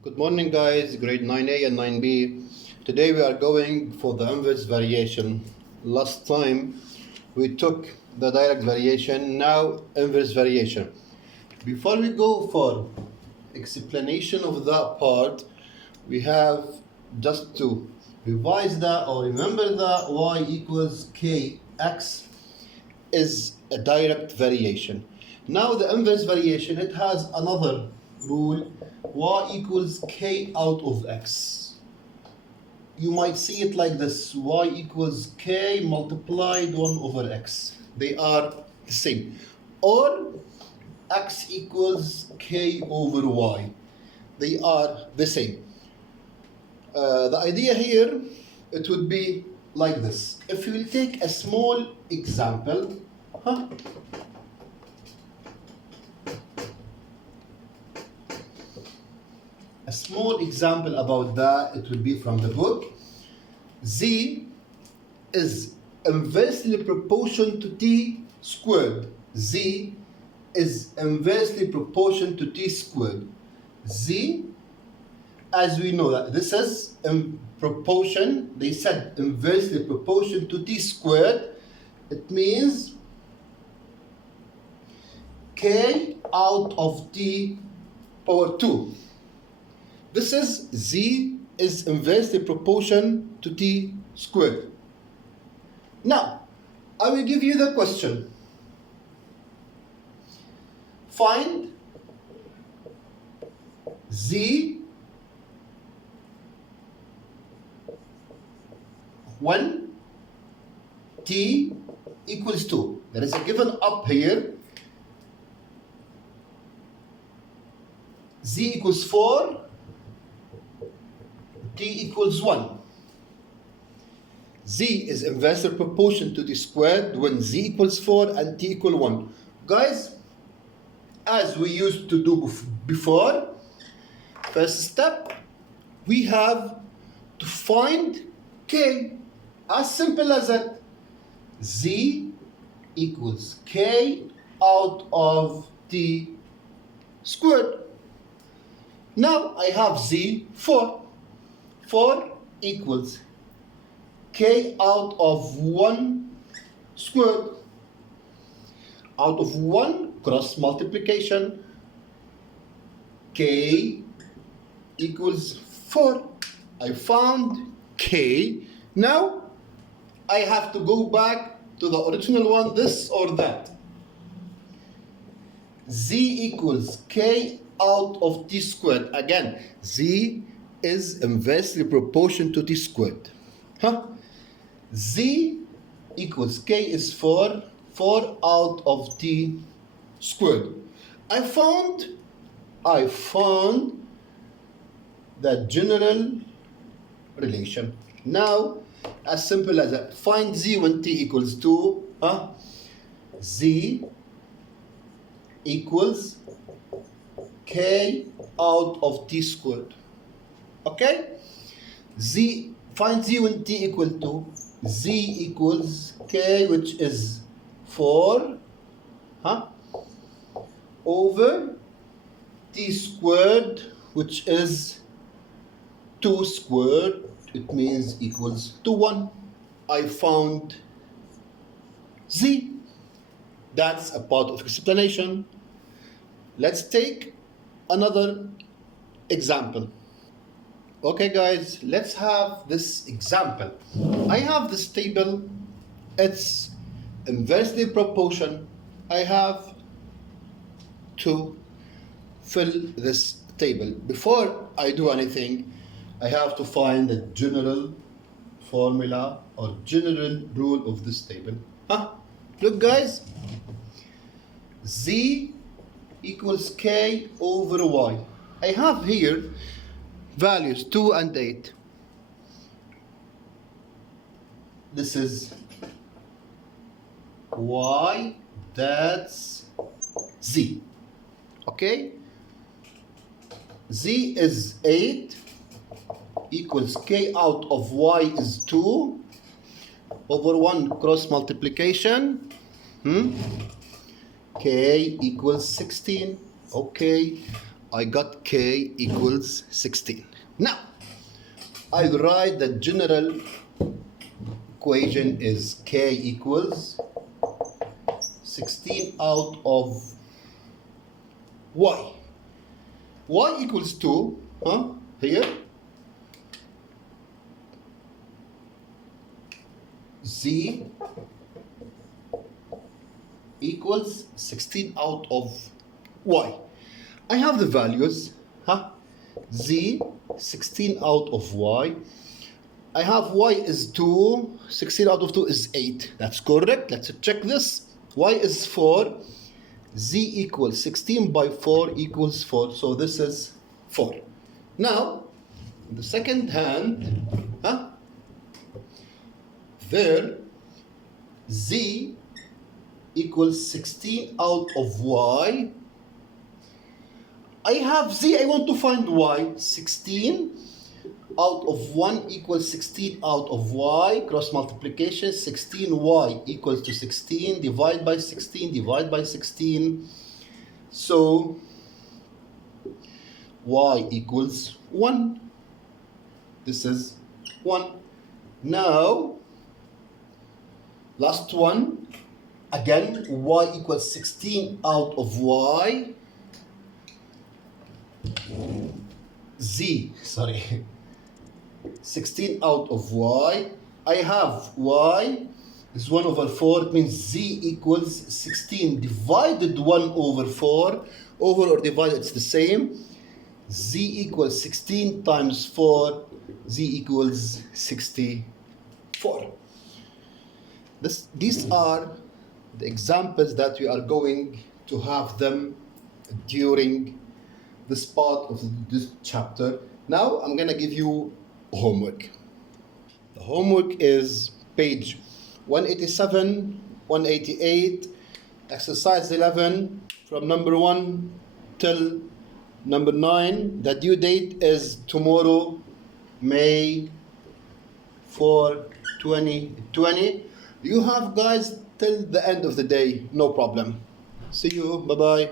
Good morning, guys. Grade 9A and 9B. Today we are going for the inverse variation. Last time we took the direct variation, now inverse variation. Before we go for explanation of that part, we have just to revise that or remember that y equals kx is a direct variation. Now the inverse variation, it has another rule, y equals k out of x. You might see it like this, y equals k multiplied 1 over x. They are the same. Or x equals k over y. They are the same. The idea here, it would be like this. If we will take a small example, a small example about that, it will be from the book. Z is inversely proportional to t squared. Z is inversely proportional to t squared. Z, as we know that this is in proportion, they said inversely proportional to t squared. It means k out of t power 2. This is z is inversely proportional to t squared. Now, I will give you the question. Find z when t equals 2. There is a given up here. Z equals 4, t equals 1. Z is inversely proportional to t squared when z equals 4 and t equal 1. Guys, as we used to do before, first step, we have to find k. As simple as that. Z equals k out of t squared. Now I have z 4. 4 equals k out of 1 squared. Out of 1 cross multiplication. K equals 4. I found k. Now I have to go back to the original one, this or that. Z equals k out of t squared. Again, z is inversely proportional to t squared. Z equals k is 4. 4 out of t squared. I found the general relation. Now, as simple as that. Find z when t equals 2. Z equals k out of t squared. Okay? Find z when t equal to z equals k, which is 4 over t squared, which is 2 squared. It means equals to 1. I found z. That's a part of explanation. Let's take another example. Okay, guys, let's have this example. I have this table. It's inversely proportional. I have to fill this table. Before I do anything, I have to find the general formula or general rule of this table. Look, guys, z equals k over y. I have here values 2 and 8. This is y, that's z. Okay? Z is 8 equals k out of y is 2 over 1 cross multiplication. K equals 16. Okay. I got k equals 16. Now, I write the general equation is k equals 16 out of y. Y equals 2, here. Z equals 16 out of y. I have the values, Z 16 out of y. I have y is 2, 16 out of 2 is 8. That's correct. Let's check this. Y is 4. Z equals 16 by 4 equals 4. So this is 4. Now, in the second hand, there, Z equals 16 out of y. I have Z, I want to find y. 16 out of 1 equals 16 out of y. Cross multiplication, 16y equals to 16. Divide by 16, divide by 16. So, y equals 1. This is 1. Now, last one, again, y equals 16 out of y. Z, sorry, 16 out of y. I have y is 1 over 4. It means z equals 16 divided 1 over 4. Over or divided, it's the same. Z equals 16 times 4. Z equals 64. These are the examples that we are going to have them during this part of this chapter. Now I'm gonna give you homework. The homework is page 187, 188, exercise 11 from number 1 till number 9. The due date is tomorrow, May 4, 2020. You have guys till the end of the day, no problem. See you, bye-bye.